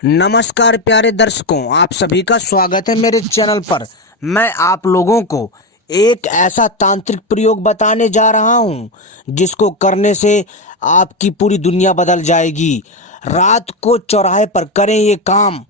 नमस्कार प्यारे दर्शकों, आप सभी का स्वागत है मेरे चैनल पर। मैं आप लोगों को एक ऐसा तांत्रिक प्रयोग बताने जा रहा हूं जिसको करने से आपकी पूरी दुनिया बदल जाएगी। रात को चौराहे पर करें ये काम,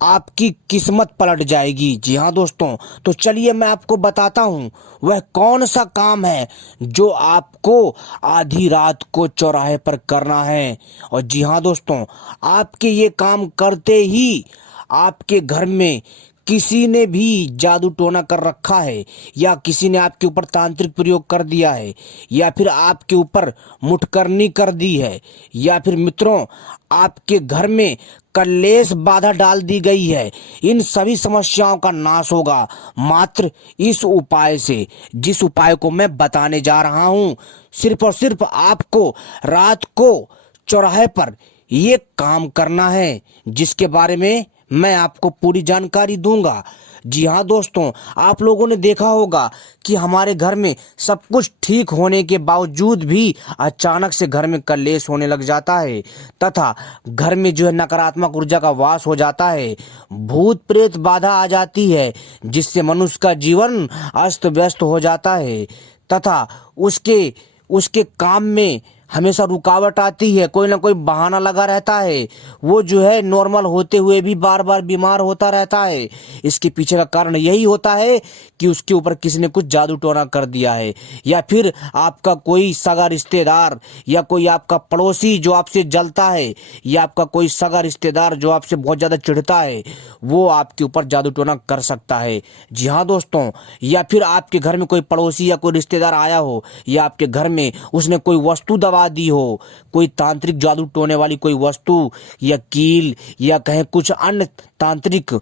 आपकी किस्मत पलट जाएगी। जी हाँ दोस्तों, तो चलिए मैं आपको बताता हूँ वह कौन सा काम है जो आपको आधी रात को चौराहे पर करना है। और जी हाँ दोस्तों, आपके ये काम करते ही आपके घर में किसी ने भी जादू टोना कर रखा है, या किसी ने आपके ऊपर तांत्रिक प्रयोग कर दिया है, या फिर आपके ऊपर मुठकरनी कर दी है, या फिर मित्रों आपके घर में कलेश बाधा डाल दी गई है। इन सभी समस्याओं का नाश होगा मात्र इस उपाय से, जिस उपाय को मैं बताने जा रहा हूं। सिर्फ और सिर्फ आपको रात को चौराहे पर ये काम करना है, जिसके बारे में मैं आपको पूरी जानकारी दूंगा। जी हाँ दोस्तों, आप लोगों ने देखा होगा कि हमारे घर में सब कुछ ठीक होने के बावजूद भी अचानक से घर में कलेश होने लग जाता है, तथा घर में जो है नकारात्मक ऊर्जा का वास हो जाता है, भूत प्रेत बाधा आ जाती है, जिससे मनुष्य का जीवन अस्त व्यस्त हो जाता है, तथा उसके उसके काम में हमेशा रुकावट आती है। कोई ना कोई बहाना लगा रहता है, वो जो है नॉर्मल होते हुए भी बार बार बीमार होता रहता है। इसके पीछे का कारण यही होता है कि उसके ऊपर किसी ने कुछ जादू टोना कर दिया है, या फिर आपका कोई सगा रिश्तेदार, या कोई आपका पड़ोसी जो आपसे जलता है, या आपका कोई सगा रिश्तेदार जो आपसे बहुत ज़्यादा चिढ़ता है, वो आपके ऊपर जादू टोना कर सकता है। जी हाँ दोस्तों, या फिर आपके घर में कोई पड़ोसी या कोई रिश्तेदार आया हो, या आपके घर में उसने कोई वस्तु दबा दी हो, कोई तांत्रिक जादू टोने वाली कोई वस्तु, या कील, या कहें कुछ अन्य तांत्रिक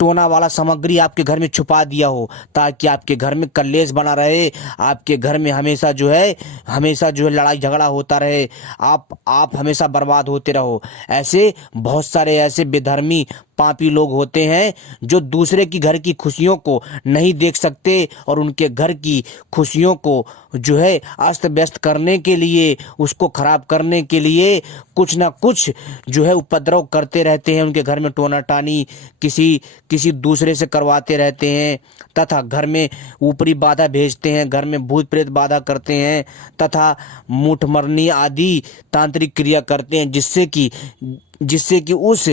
टोना वाला सामग्री आपके घर में छुपा दिया हो, ताकि आपके घर में कलेश बना रहे, आपके घर में हमेशा जो है लड़ाई झगड़ा होता रहे, आप हमेशा बर्बाद होते रहो। ऐसे बहुत सारे ऐसे बेधर्मी पापी लोग होते हैं जो दूसरे की घर की खुशियों को नहीं देख सकते, और उनके घर की खुशियों को जो है अस्त व्यस्त करने के लिए, उसको खराब करने के लिए कुछ ना कुछ जो है उपद्रव करते रहते हैं। उनके घर में टोना टानी किसी दूसरे से करवाते रहते हैं, तथा घर में ऊपरी बाधा भेजते हैं, घर में भूत प्रेत बाधा करते हैं, तथा मुठ मरनी आदि तांत्रिक क्रिया करते हैं, जिससे कि उस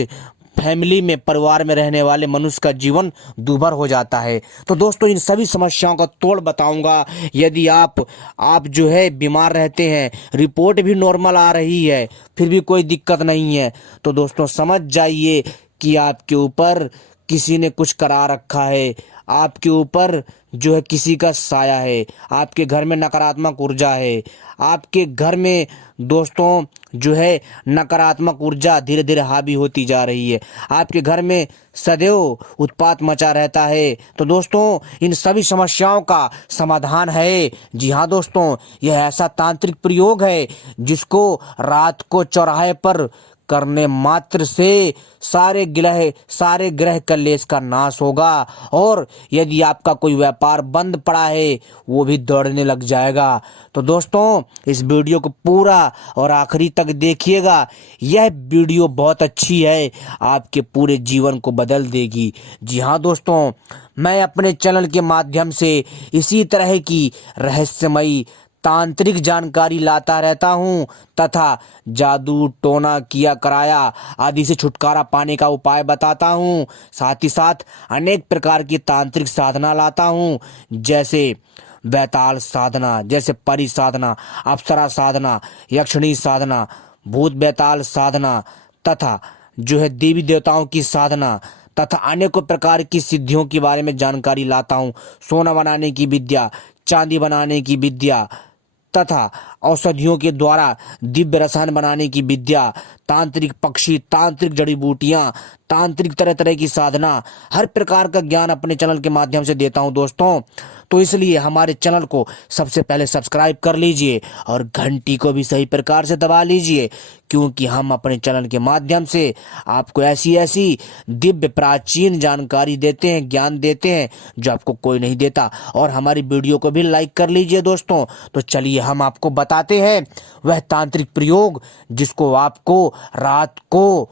फैमिली में, परिवार में रहने वाले मनुष्य का जीवन दूभर हो जाता है। तो दोस्तों, इन सभी समस्याओं का तोड़ बताऊंगा। यदि आप जो है बीमार रहते हैं, रिपोर्ट भी नॉर्मल आ रही है, फिर भी कोई दिक्कत नहीं है, तो दोस्तों समझ जाइए कि आपके ऊपर किसी ने कुछ करा रखा है, आपके ऊपर जो है किसी का साया है, आपके घर में नकारात्मक ऊर्जा है, आपके घर में दोस्तों जो है नकारात्मक ऊर्जा धीरे धीरे हावी होती जा रही है, आपके घर में सदैव उत्पात मचा रहता है। तो दोस्तों, इन सभी समस्याओं का समाधान है। जी हाँ दोस्तों, यह ऐसा तांत्रिक प्रयोग है जिसको रात को चौराहे पर करने मात्र से सारे ग्रह कलेश का नाश होगा, और यदि आपका कोई व्यापार बंद पड़ा है वो भी दौड़ने लग जाएगा। तो दोस्तों, इस वीडियो को पूरा और आखिरी तक देखिएगा। यह वीडियो बहुत अच्छी है, आपके पूरे जीवन को बदल देगी। जी हाँ दोस्तों, मैं अपने चैनल के माध्यम से इसी तरह की रहस्यमयी तांत्रिक जानकारी लाता रहता हूँ, तथा जादू टोना किया कराया आदि से छुटकारा पाने का उपाय बताता हूँ। साथ ही साथ अनेक प्रकार की तांत्रिक साधना लाता हूँ, जैसे बैताल साधना, जैसे परी साधना, अप्सरा साधना, यक्षिणी साधना, भूत बैताल साधना, तथा जो है देवी देवताओं की साधना, तथा अनेकों प्रकार की सिद्धियों के बारे में जानकारी लाता हूँ। सोना बनाने की विद्या, चांदी बनाने की विद्या, तथा औषधियों के द्वारा दिव्य रसायन बनाने की विद्या, तांत्रिक पक्षी, तांत्रिक जड़ी बूटियां, तांत्रिक तरह तरह की साधना, हर प्रकार का ज्ञान अपने चैनल के माध्यम से देता हूं दोस्तों। तो इसलिए हमारे चैनल को सबसे पहले सब्सक्राइब कर लीजिए और घंटी को भी सही प्रकार से दबा लीजिए, क्योंकि हम अपने चैनल के माध्यम से आपको ऐसी ऐसी दिव्य प्राचीन जानकारी देते हैं, ज्ञान देते हैं जो आपको कोई नहीं देता। और हमारी वीडियो को भी लाइक कर लीजिए दोस्तों। तो चलिए हम आपको बताते हैं वह तांत्रिक प्रयोग जिसको आपको रात को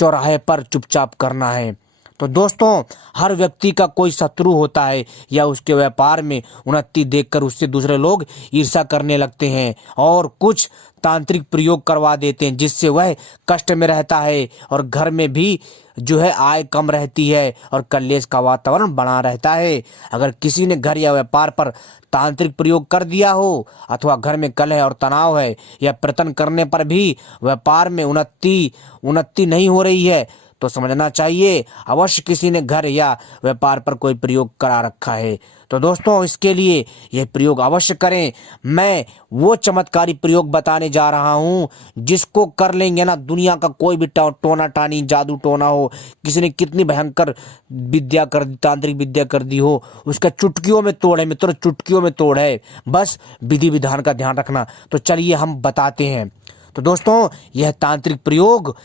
चौराहे पर चुपचाप करना है। तो दोस्तों, हर व्यक्ति का कोई शत्रु होता है या उसके व्यापार में उन्नति देखकर उससे दूसरे लोग ईर्ष्या करने लगते हैं और कुछ तांत्रिक प्रयोग करवा देते हैं, जिससे वह कष्ट में रहता है और घर में भी जो है आय कम रहती है और कलेश का वातावरण बना रहता है। अगर किसी ने घर या व्यापार पर तांत्रिक प्रयोग कर दिया हो अथवा घर में कलह और तनाव है या प्रयत्न करने पर भी व्यापार में उन्नति नहीं हो रही है, तो समझना चाहिए अवश्य किसी ने घर या व्यापार पर कोई प्रयोग करा रखा है। तो दोस्तों, इसके लिए यह प्रयोग अवश्य करें। मैं वो चमत्कारी प्रयोग बताने जा रहा हूं जिसको कर लेंगे ना, दुनिया का कोई भी टोना टानी जादू टोना हो, किसी ने कितनी भयंकर विद्या कर दी, तांत्रिक विद्या कर दी हो, उसका चुटकियों में तोड़ है मित्रों, चुटकियों में तोड़ है। बस विधि विधान का ध्यान रखना। तो चलिए हम बताते हैं। तो दोस्तों, यह तांत्रिक प्रयोग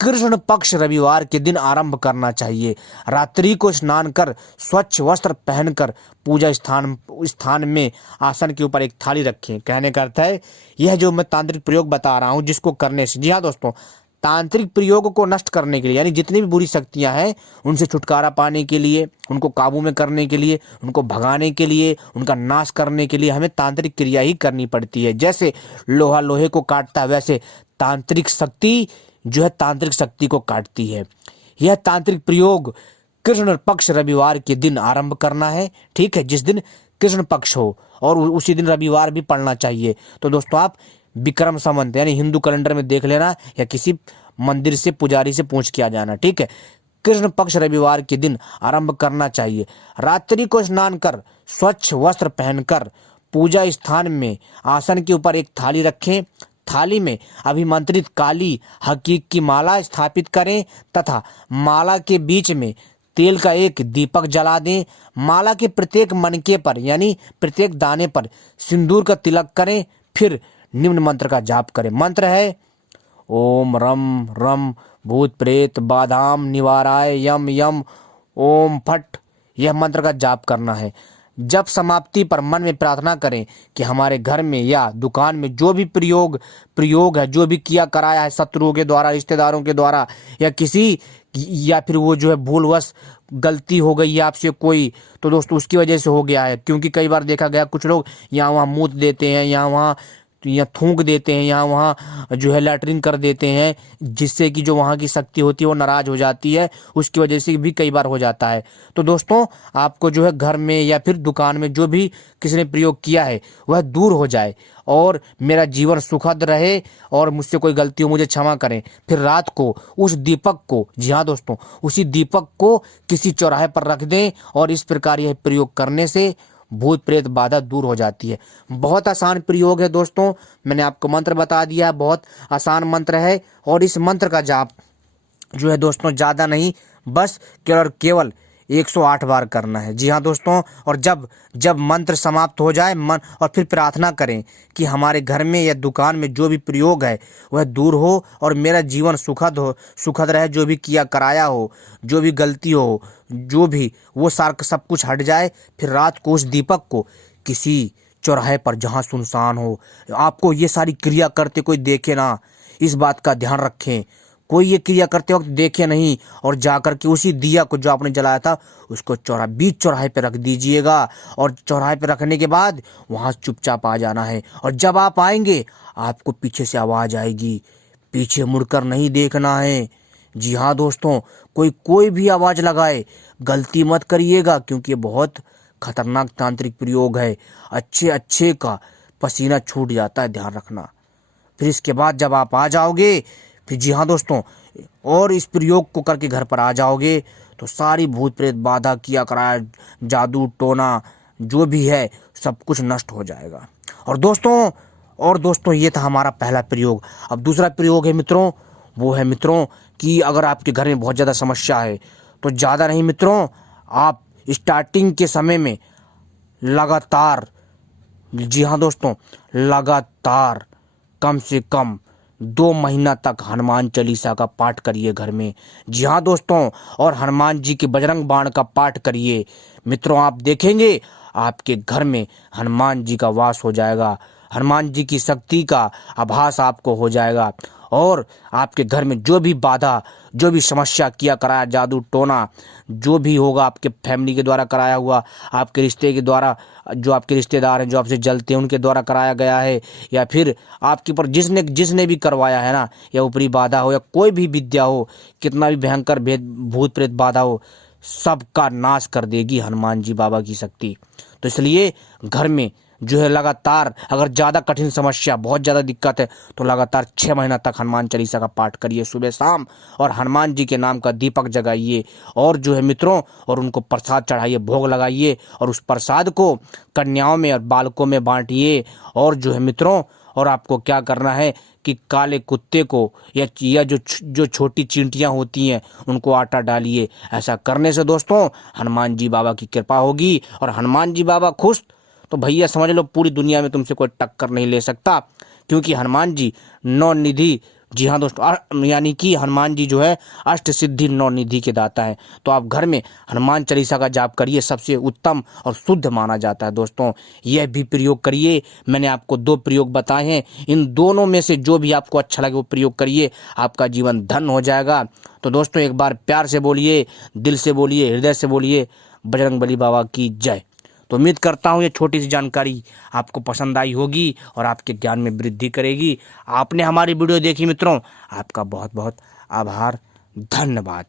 कृष्ण पक्ष रविवार के दिन आरंभ करना चाहिए। रात्रि को स्नान कर स्वच्छ वस्त्र पहनकर पूजा स्थान में आसन के ऊपर एक थाली रखें। कहने का अर्थ है यह जो मैं तांत्रिक प्रयोग बता रहा हूं जिसको करने से, जी हाँ दोस्तों, तांत्रिक प्रयोग को नष्ट करने के लिए, यानी जितनी भी बुरी शक्तियां हैं उनसे छुटकारा पाने के लिए, उनको काबू में करने के लिए, उनको भगाने के लिए, उनका नाश करने के लिए हमें तांत्रिक क्रिया ही करनी पड़ती है। जैसे लोहा लोहे को काटता है, वैसे तांत्रिक शक्ति जो है तांत्रिक शक्ति को काटती है। यह तांत्रिक प्रयोग कृष्ण पक्ष रविवार के दिन आरंभ करना है, ठीक है, जिस दिन कृष्ण पक्ष हो, और उसी दिन रविवार भी पड़ना चाहिए। तो दोस्तों, आप विक्रम संवत यानी हिंदू कैलेंडर में देख लेना या किसी मंदिर से पुजारी से पूछ के आ जाना, ठीक है। कृष्ण पक्ष रविवार के दिन आरंभ करना चाहिए। रात्रि को स्नान कर स्वच्छ वस्त्र पहनकर पूजा स्थान में आसन के ऊपर एक थाली रखें। थाली में अभिमंत्रित काली हकीक की माला स्थापित करें तथा माला के बीच में तेल का एक दीपक जला दें। माला के प्रत्येक मनके पर यानी प्रत्येक दाने पर सिंदूर का तिलक करें। फिर निम्न मंत्र का जाप करें। मंत्र है ओम रम रम भूत प्रेत बाधाम निवाराय यम यम ओम फट। यह मंत्र का जाप करना है। जब समाप्ति पर मन में प्रार्थना करें कि हमारे घर में या दुकान में जो भी प्रयोग है, जो भी किया कराया है शत्रुओं के द्वारा, रिश्तेदारों के द्वारा, या फिर वो जो है भूलवश गलती हो गई है आपसे कोई, तो दोस्तों उसकी वजह से हो गया है। क्योंकि कई बार देखा गया कुछ लोग यहाँ वहाँ मूत देते हैं, यहाँ वहाँ या थूक देते हैं, यहाँ वहाँ जो है लैटरिन कर देते हैं, जिससे कि जो वहाँ की शक्ति होती है वो नाराज हो जाती है। उसकी वजह से भी कई बार हो जाता है। तो दोस्तों, आपको जो है घर में या फिर दुकान में जो भी किसी ने प्रयोग किया है वह दूर हो जाए और मेरा जीवन सुखद रहे और मुझसे कोई गलती हो मुझे क्षमा करें। फिर रात को उस दीपक को, जी हाँ दोस्तों, उसी दीपक को किसी चौराहे पर रख दें और इस प्रकार यह प्रयोग करने से भूत प्रेत बाधा दूर हो जाती है। बहुत आसान प्रयोग है दोस्तों, मैंने आपको मंत्र बता दिया है, बहुत आसान मंत्र है। और इस मंत्र का जाप जो है दोस्तों ज़्यादा नहीं, बस केवल 108 बार करना है। जी हाँ दोस्तों, और जब मंत्र समाप्त हो जाए और फिर प्रार्थना करें कि हमारे घर में या दुकान में जो भी प्रयोग है वह दूर हो और मेरा जीवन सुखद रहे। जो भी किया कराया हो, जो भी गलती हो, जो भी वो सब कुछ हट जाए। फिर रात को उस दीपक को किसी चौराहे पर जहाँ सुनसान हो, आपको ये सारी क्रिया करते कोई देखे ना, इस बात का ध्यान रखें। कोई ये क्रिया करते वक्त देखे नहीं और जाकर के उसी दिया को जो आपने जलाया था उसको बीच चौराहे पे रख दीजिएगा। और चौराहे पे रखने के बाद वहाँ चुपचाप आ जाना है। और जब आप आएंगे आपको पीछे से आवाज़ आएगी, पीछे मुड़कर नहीं देखना है। जी हाँ दोस्तों, कोई भी आवाज़ लगाए गलती मत करिएगा, क्योंकि ये बहुत खतरनाक तांत्रिक प्रयोग है। अच्छे का पसीना छूट जाता है, ध्यान रखना। फिर इसके बाद जब आप आ जाओगे, फिर जी हाँ दोस्तों, और इस प्रयोग को करके घर पर आ जाओगे तो सारी भूत प्रेत बाधा किया कराया जादू टोना जो भी है सब कुछ नष्ट हो जाएगा। और दोस्तों ये था हमारा पहला प्रयोग। अब दूसरा प्रयोग है मित्रों, वो है मित्रों कि अगर आपके घर में बहुत ज़्यादा समस्या है तो ज़्यादा नहीं मित्रों, आप स्टार्टिंग के समय में लगातार, जी हाँ दोस्तों, लगातार कम से कम 2 महीना तक हनुमान चालीसा का पाठ करिए घर में। जी हाँ दोस्तों, और हनुमान जी के बजरंग बाण का पाठ करिए। मित्रों, आप देखेंगे आपके घर में हनुमान जी का वास हो जाएगा, हनुमान जी की शक्ति का आभास आपको हो जाएगा। और आपके घर में जो भी बाधा, जो भी समस्या किया कराया, जादू टोना जो भी होगा आपके फैमिली के द्वारा कराया हुआ, आपके रिश्ते के द्वारा, जो आपके रिश्तेदार हैं जो आपसे जलते हैं उनके द्वारा कराया गया है, या फिर आपके ऊपर जिसने जिसने भी करवाया है ना, या ऊपरी बाधा हो या कोई भी विद्या हो, कितना भी भयंकर भूत प्रेत बाधा हो, सबका नाश कर देगी हनुमान जी बाबा की शक्ति। तो इसलिए घर में जो है लगातार, अगर ज़्यादा कठिन समस्या, बहुत ज़्यादा दिक्कत है, तो लगातार 6 महीना तक हनुमान चालीसा का पाठ करिए सुबह शाम, और हनुमान जी के नाम का दीपक जगाइए, और जो है मित्रों, और उनको प्रसाद चढ़ाइए, भोग लगाइए, और उस प्रसाद को कन्याओं में और बालकों में बांटिए। और जो है मित्रों, और आपको क्या करना है कि काले कुत्ते को या जो छोटी चींटियां होती हैं उनको आटा डालिए। ऐसा करने से दोस्तों हनुमान जी बाबा की कृपा होगी, और हनुमान जी बाबा खुश तो भैया समझ लो पूरी दुनिया में तुमसे कोई टक्कर नहीं ले सकता, क्योंकि हनुमान जी नौ निधि, जी हाँ दोस्तों, यानी कि हनुमान जी जो है अष्ट सिद्धि नौ निधि के दाता है। तो आप घर में हनुमान चालीसा का जाप करिए, सबसे उत्तम और शुद्ध माना जाता है। दोस्तों यह भी प्रयोग करिए। मैंने आपको 2 प्रयोग बताए हैं, इन दोनों में से जो भी आपको अच्छा लगे वो प्रयोग करिए, आपका जीवन धन हो जाएगा। तो दोस्तों एक बार प्यार से बोलिए, दिल से बोलिए, हृदय से बोलिए, बजरंगबली बाबा की जय। तो उम्मीद करता हूँ ये छोटी सी जानकारी आपको पसंद आई होगी और आपके ज्ञान में वृद्धि करेगी। आपने हमारी वीडियो देखी मित्रों, आपका बहुत बहुत आभार, धन्यवाद।